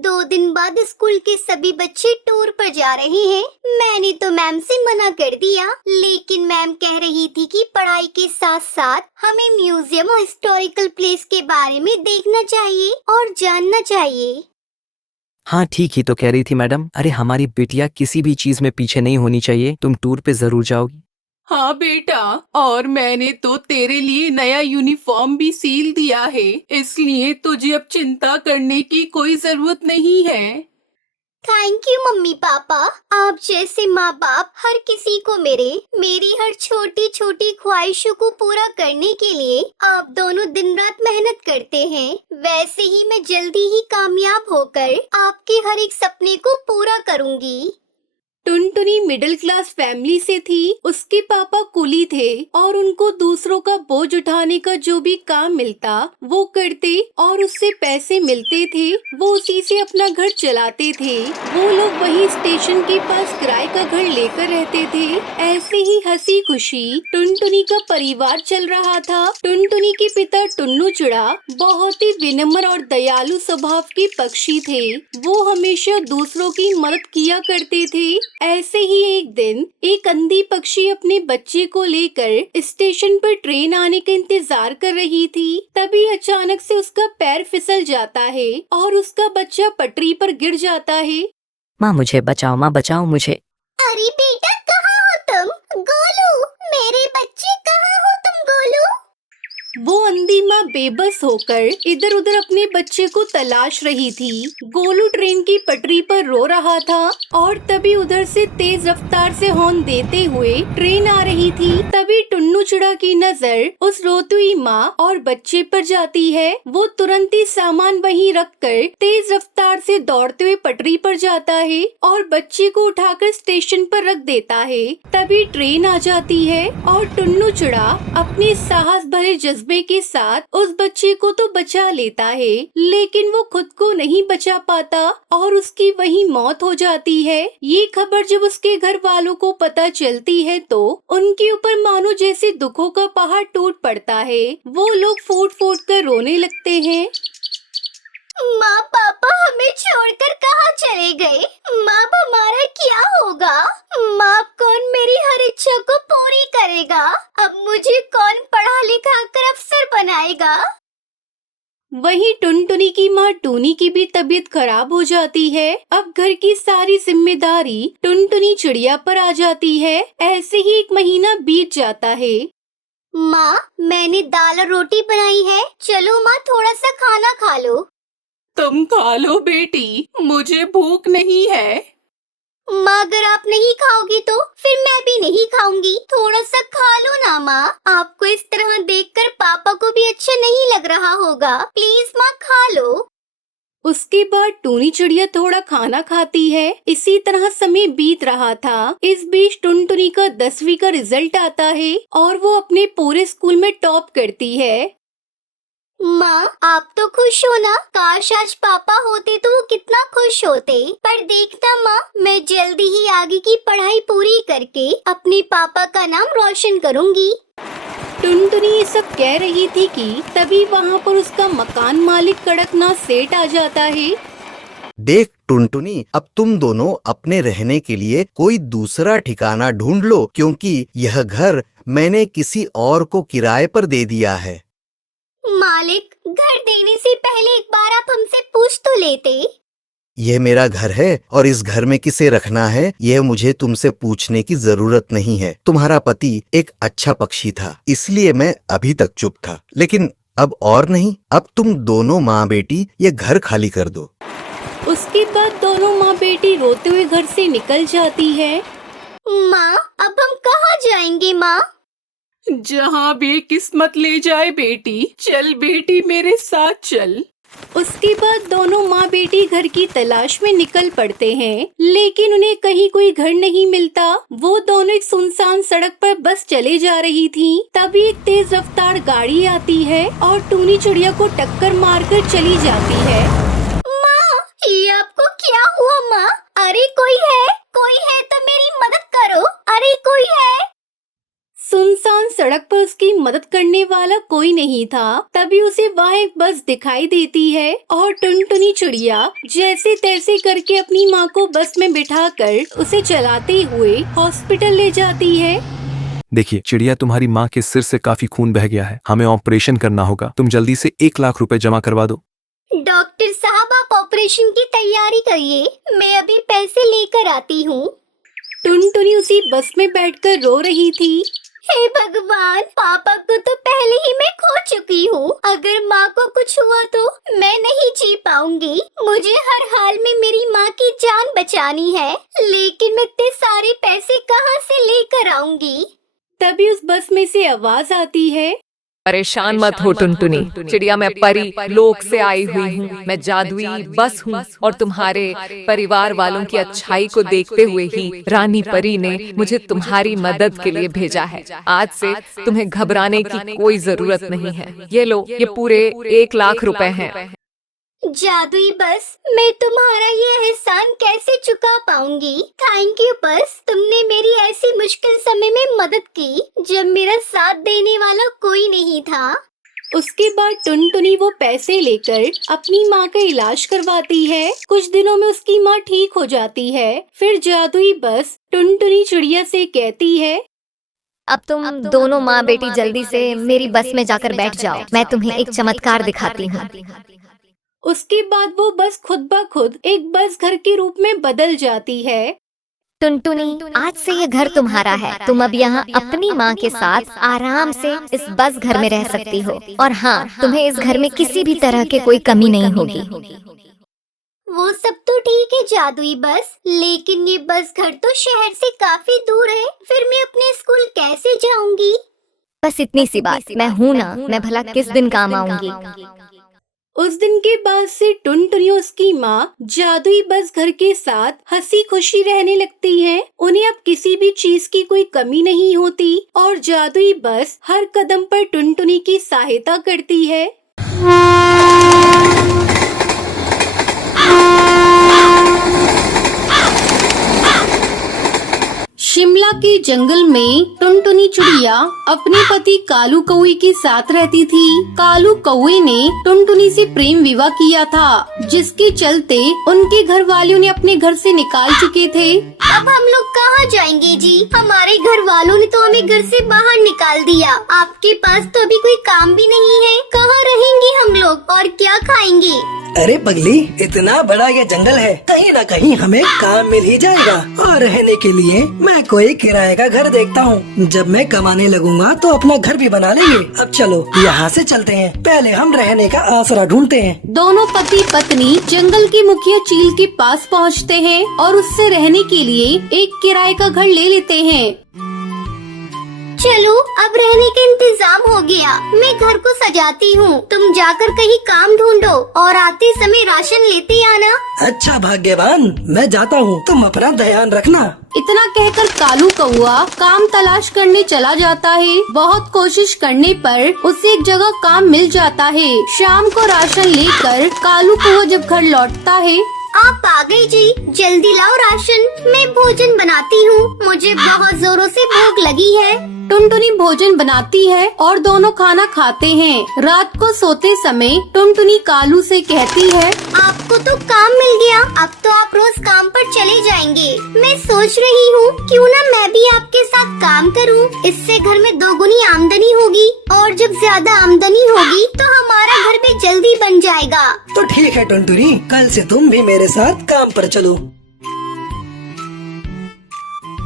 2 दिन बाद स्कूल के सभी बच्चे टूर पर जा रहे हैं। मैंने तो मैम से मना कर दिया, लेकिन मैम कह रही थी कि पढ़ाई के साथ साथ हमें म्यूजियम और हिस्टोरिकल प्लेस के बारे में देखना चाहिए और जानना चाहिए। हाँ ठीक ही तो कह रही थी मैडम। अरे हमारी बिटिया किसी भी चीज में पीछे नहीं होनी चाहिए। तुम टूर पे जरूर जाओगी। हाँ बेटा, और मैंने तो तेरे लिए नया यूनिफॉर्म भी सील दिया है, इसलिए तुझे अब चिंता करने की कोई जरूरत नहीं है। Thank you mummy papa. आप जैसे माँ बाप हर किसी को मेरी हर छोटी छोटी ख्वाहिशों को पूरा करने के लिए आप दोनों दिन रात मेहनत करते हैं। वैसे ही मैं जल्दी ही कामयाब होकर आपके हर एक सपने को पूरा करूंगी। टुनटुनी मिडिल क्लास फैमिली से थी। उसके पापा कुली थे और उनको दूसरों का बोझ उठाने का जो भी काम मिलता वो करते और उससे पैसे मिलते थे, वो उसी से अपना घर चलाते थे। वो लोग वहीं स्टेशन के पास किराए का घर लेकर रहते थे। ऐसे ही हंसी खुशी टुनटुनी का परिवार चल रहा था। टुनटुनी के पिता टुन्नू चिड़ा बहुत ही विनम्र और दयालु स्वभाव के पक्षी थे। वो हमेशा दूसरों की मदद किया करते थे। ऐसे ही एक दिन एक अंधी पक्षी अपने बच्चे को लेकर स्टेशन पर ट्रेन आने का इंतजार कर रही थी। तभी अचानक से उसका पैर फिसल जाता है और उसका बच्चा पटरी पर गिर जाता है। माँ मुझे बचाओ, माँ बचाओ मुझे। अरे बेटा, कहाँ हो तुम? गोलू, मेरे बच्चे कहाँ हो तुम? गोलू। वो अंधी माँ बेबस होकर इधर उधर अपने बच्चे को तलाश रही थी। गोलू ट्रेन की पटरी पर रो रहा था और तभी उधर से तेज रफ्तार से हॉर्न देते हुए ट्रेन आ रही थी। तभी टुन्नू चिड़ा की नजर उस रोती हुई माँ और बच्चे पर जाती है। वो तुरंत ही सामान वहीं रखकर तेज रफ्तार से दौड़ते हुए पटरी पर जाता है और बच्चे को उठाकर स्टेशन पर रख देता है। तभी ट्रेन आ जाती है और टुन्नू चिड़ा अपने साहस भरे जज्बे के साथ उस बच्चे को तो बचा लेता है, लेकिन वो खुद को नहीं बचा पाता और उसकी वहीं मौत हो जाती है। ये खबर जब उसके घर वालों को पता चलती है तो उनके ऊपर मानो जैसे दुखों का पहाड़ टूट पड़ता है। वो लोग फूट फूट कर रोने लगते हैं। माँ पापा हमें छोड़कर कहाँ चले गए? माँ हमारा क्या होगा? माँ कौन मेरी हर इच्छा को पूरी करेगा? अब मुझे कौन पढ़ा लिखा कर अफसर बनाएगा? वहीं टुनटुनी की माँ टूनी की भी तबीयत खराब हो जाती है। अब घर की सारी जिम्मेदारी टुनटुनी चिड़िया पर आ जाती है। ऐसे ही 1 महीना बीत जाता है। माँ, मैंने दाल और रोटी बनाई है, चलो माँ थोड़ा सा खाना खा लो। तुम खा लो बेटी, मुझे भूख नहीं है। माँ अगर आप नहीं खाओगी तो फिर मैं भी नहीं खाऊंगी। थोड़ा सा खा लो ना माँ। आपको इस तरह देखकर पापा को भी अच्छा नहीं लग रहा होगा। प्लीज माँ खा लो। उसके बाद टूनी चिड़िया थोड़ा खाना खाती है। इसी तरह समय बीत रहा था। इस बीच टुनटुनी का 10वीं का रिजल्ट आता है और वो अपने पूरे स्कूल में टॉप करती है। माँ आप तो खुश हो ना? काश आज पापा होते तो वो कितना खुश होते। पर देखना माँ, मैं जल्दी ही आगे की पढ़ाई पूरी करके अपने पापा का नाम रोशन करूँगी। टुनटुनी ये सब कह रही थी कि तभी वहाँ पर उसका मकान मालिक कड़कनाथ सेठ आ जाता है। देख टुनटुनी, अब तुम दोनों अपने रहने के लिए कोई दूसरा ठिकाना ढूंढ लो, क्योंकि यह घर मैंने किसी और को किराए पर दे दिया है। मालिक, घर देने से पहले एक बार आप हमसे पूछ तो लेते। यह मेरा घर है और इस घर में किसे रखना है यह मुझे तुमसे पूछने की जरूरत नहीं है। तुम्हारा पति एक अच्छा पक्षी था, इसलिए मैं अभी तक चुप था, लेकिन अब और नहीं। अब तुम दोनों माँ बेटी ये घर खाली कर दो। उसके बाद दोनों माँ बेटी रोते हुए घर से निकल जाती है। माँ अब हम कहाँ जाएंगे माँ? जहाँ भी किस्मत ले जाए बेटी। चल बेटी मेरे साथ चल। उसके बाद दोनों माँ बेटी घर की तलाश में निकल पड़ते हैं, लेकिन उन्हें कहीं कोई घर नहीं मिलता। वो दोनों एक सुनसान सड़क पर बस चले जा रही थी। तभी एक तेज रफ्तार गाड़ी आती है और टूनी चिड़िया को टक्कर मारकर चली जाती है। माँ, ये आपको क्या हुआ माँ? अरे कोई है तो मेरी मदद करो। अरे कोई है। सुनसान सड़क पर उसकी मदद करने वाला कोई नहीं था। तभी उसे वहाँ एक बस दिखाई देती है और टुनटुनी चिड़िया जैसे तैसे करके अपनी माँ को बस में बिठाकर उसे चलाते हुए हॉस्पिटल ले जाती है। देखिए चिड़िया, तुम्हारी माँ के सिर से काफी खून बह गया है, हमें ऑपरेशन करना होगा। तुम जल्दी से 1 लाख रुपए जमा करवा दो। डॉक्टर साहब, आप ऑपरेशन की तैयारी करिए, मैं अभी पैसे लेकर आती हूँ। टुनटुनी उसी बस में बैठकर रो रही थी। हे भगवान, पापा को तो पहले ही मैं खो चुकी हूँ। अगर माँ को कुछ हुआ तो मैं नहीं जी पाऊंगी। मुझे हर हाल में मेरी माँ की जान बचानी है, लेकिन मैं इतने सारे पैसे कहाँ से लेकर आऊंगी? तभी उस बस में से आवाज आती है, परेशान मत हो टुनटुनी चिड़िया, मैं परी लोक से आई हुई हूँ। मैं जादुई बस हूँ और तुम्हारे परिवार वालों की अच्छाई को देखते हुए ही रानी परी ने मुझे तुम्हारी मदद के लिए भेजा है। आज से तुम्हें घबराने की कोई जरूरत नहीं है। ये लो, ये पूरे 1 लाख रुपए हैं। जादुई बस, मैं तुम्हारा ये एहसान कैसे चुका पाऊंगी? थैंक यू बस, तुमने मेरी ऐसी मुश्किल समय में मदद की जब मेरा साथ देने वाला कोई नहीं था। उसके बाद टुनटुनी वो पैसे लेकर अपनी माँ का इलाज करवाती है। कुछ दिनों में उसकी माँ ठीक हो जाती है। फिर जादुई बस टुनटुनी चिड़िया से कहती है, अब तुम दोनों माँ बेटी जल्दी से मेरी बस में जाकर बैठ जाओ, मैं तुम्हें एक चमत्कार दिखाती हूँ। उसके बाद वो बस खुद ब खुद एक बस घर के रूप में बदल जाती है। टुनटुनी, आज से ये घर तुम्हारा है। तुम अब यहाँ अपनी माँ के साथ आराम से इस बस घर में रह सकती हो। और हाँ, तुम्हें इस घर में किसी भी तरह की कोई कमी नहीं होगी। वो सब तो ठीक है जादुई बस, लेकिन ये बस घर तो शहर से काफी दूर है। फिर मैं अपने स्कूल कैसे जाऊंगी? बस इतनी सी बात, मैं हूँ ना, मैं भला किस दिन काम आऊंगी। उस दिन के बाद से टुनटुनी और उसकी माँ जादुई बस घर के साथ हंसी खुशी रहने लगती हैं। उन्हें अब किसी भी चीज की कोई कमी नहीं होती और जादुई बस हर कदम पर टुनटुनी की सहायता करती है। शिमला के जंगल में टुनटुनी चिड़िया अपने पति कालू कौवे के साथ रहती थी। कालू कौवे ने टुनटुनी से प्रेम विवाह किया था, जिसके चलते उनके घर वालों ने अपने घर से निकाल चुके थे। अब हम लोग कहाँ जाएंगे जी? हमारे घर वालों ने तो हमें घर से बाहर निकाल दिया। आपके पास तो अभी कोई काम भी नहीं है। कहाँ रहेंगे हम लोग और क्या खाएंगे? अरे पगली, इतना बड़ा ये जंगल है, कहीं न कहीं हमें काम मिल ही जाएगा। और रहने के लिए मैं कोई किराए का घर देखता हूँ। जब मैं कमाने लगूंगा तो अपना घर भी बना लेंगे। अब चलो यहाँ से चलते हैं, पहले हम रहने का आसरा ढूंढते हैं। दोनों पति पत्नी जंगल की मुखिया चील के पास पहुँचते हैं और उससे रहने के लिए एक किराए का घर ले लेते हैं। चलो, अब रहने का इंतजाम हो गया। मैं घर को सजाती हूँ, तुम जाकर कहीं काम ढूंढो और आते समय राशन लेते आना। अच्छा भाग्यवान, मैं जाता हूँ, तुम अपना ध्यान रखना। इतना कहकर कालू कौआ काम तलाश करने चला जाता है। बहुत कोशिश करने पर उसे एक जगह काम मिल जाता है। शाम को राशन लेकर कालू कौआ जब घर लौटता है, आप आ गई जी, जल्दी लाओ राशन, मैं भोजन बनाती हूँ। मुझे बहुत जोरों से भूख लगी है। टुनटुनी भोजन बनाती है और दोनों खाना खाते हैं। रात को सोते समय टुनटुनी कालू से कहती है, आपको तो काम मिल गया, अब तो आप रोज काम पर चले जाएंगे। मैं सोच रही हूँ क्यों ना मैं भी आपके साथ काम करूँ। इससे घर में दोगुनी आमदनी होगी और जब ज्यादा आमदनी होगी तो हमारा घर भी जल्दी बन जाएगा। तो ठीक है टुनटुनी, कल से तुम भी मेरे साथ काम पर चलो।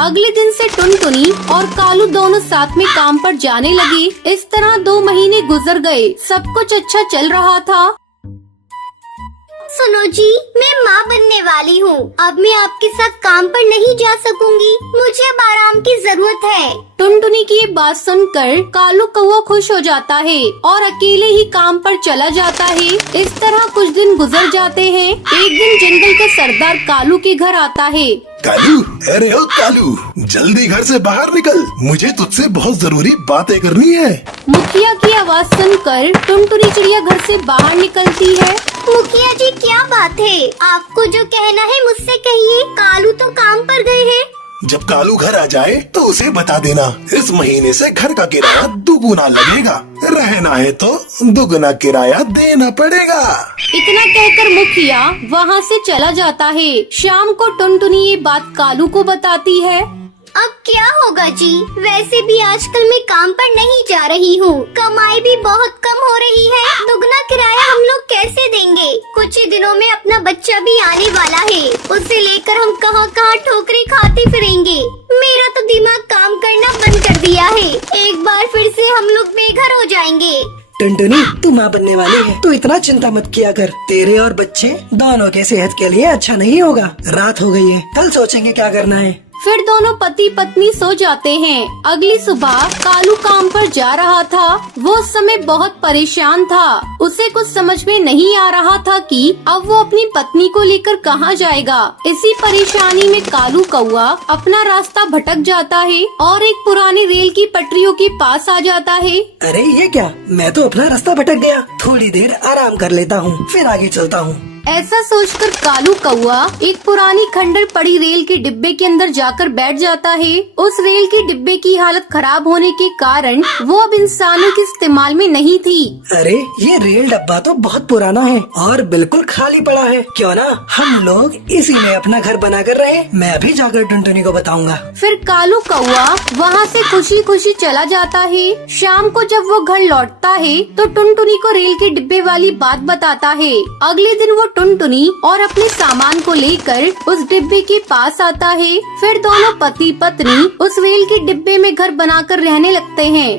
अगले दिन से टुनटुनी और कालू दोनों साथ में काम पर जाने लगे। इस तरह 2 महीने गुजर गए। सब कुछ अच्छा चल रहा था। सुनो जी, मैं माँ बनने वाली हूँ। अब मैं आपके साथ काम पर नहीं जा सकूंगी, मुझे अब आराम की जरूरत है। टुनटुनी की ये बात सुनकर कालू कौवा खुश हो जाता है और अकेले ही काम पर चला जाता है। इस तरह कुछ दिन गुजर जाते हैं। एक दिन जंगल का सरदार कालू के घर आता है। कालू, अरे ओ कालू, जल्दी घर से बाहर निकल, मुझे तुझसे बहुत जरूरी बातें करनी है। मुखिया की आवाज सुनकर टुनटुनी चिड़िया घर से बाहर निकलती है। मुखिया जी, क्या बात है? आपको जो कहना है मुझसे कहिए। कालू तो काम पर गए हैं। जब कालू घर आ जाए तो उसे बता देना इस महीने से घर का किराया दुगुना लगेगा, रहना है तो दुगुना किराया देना पड़ेगा। इतना कहकर मुखिया वहाँ से चला जाता है। शाम को टुनटुनी ये बात कालू को बताती है। अब क्या होगा जी? वैसे भी आजकल मैं काम पर नहीं जा रही हूँ, कमाई भी बहुत कम हो रही है। दुगना किराया हम लोग कैसे देंगे? कुछ ही दिनों में अपना बच्चा भी आने वाला है, उसे लेकर हम कहाँ कहाँ ठोकरें खाते फिरेंगे। मेरा तो दिमाग काम करना बंद कर दिया है। एक बार फिर से हम लोग बेघर हो जाएंगे। टुनटुनी तू माँ बनने वाली है, तू इतना चिंता मत किया कर। तेरे और बच्चे दोनों के सेहत के लिए अच्छा नहीं होगा। रात हो गई है, कल सोचेंगे क्या करना है। फिर दोनों पति पत्नी सो जाते हैं। अगली सुबह कालू काम पर जा रहा था। वो उस समय बहुत परेशान था। उसे कुछ समझ में नहीं आ रहा था कि अब वो अपनी पत्नी को लेकर कहाँ जाएगा। इसी परेशानी में कालू कौआ अपना रास्ता भटक जाता है और एक पुरानी रेल की पटरियों के पास आ जाता है। अरे ये क्या, मैं तो अपना रास्ता भटक गया। थोड़ी देर आराम कर लेता हूँ, फिर आगे चलता हूँ। ऐसा सोचकर कालू कौआ एक पुरानी खंडर पड़ी रेल के डिब्बे के अंदर जाकर बैठ जाता है। उस रेल के डिब्बे की हालत खराब होने के कारण वो अब इंसानों के इस्तेमाल में नहीं थी। अरे ये रेल डब्बा तो बहुत पुराना है और बिल्कुल खाली पड़ा है। क्यों ना हम लोग इसी में अपना घर बना कर रहे। मैं अभी जाकर टुनटुनी को बताऊंगा। फिर कालू कौआ वहाँ से खुशी खुशी चला जाता है। शाम को जब वो घर लौटता है तो टुनटुनी को रेल के डिब्बे वाली बात बताता है। अगले दिन वो टुनटुनी और अपने सामान को लेकर उस डिब्बे के पास आता है। फिर दोनों पति पत्नी उस रेल के डिब्बे में घर बनाकर रहने लगते हैं।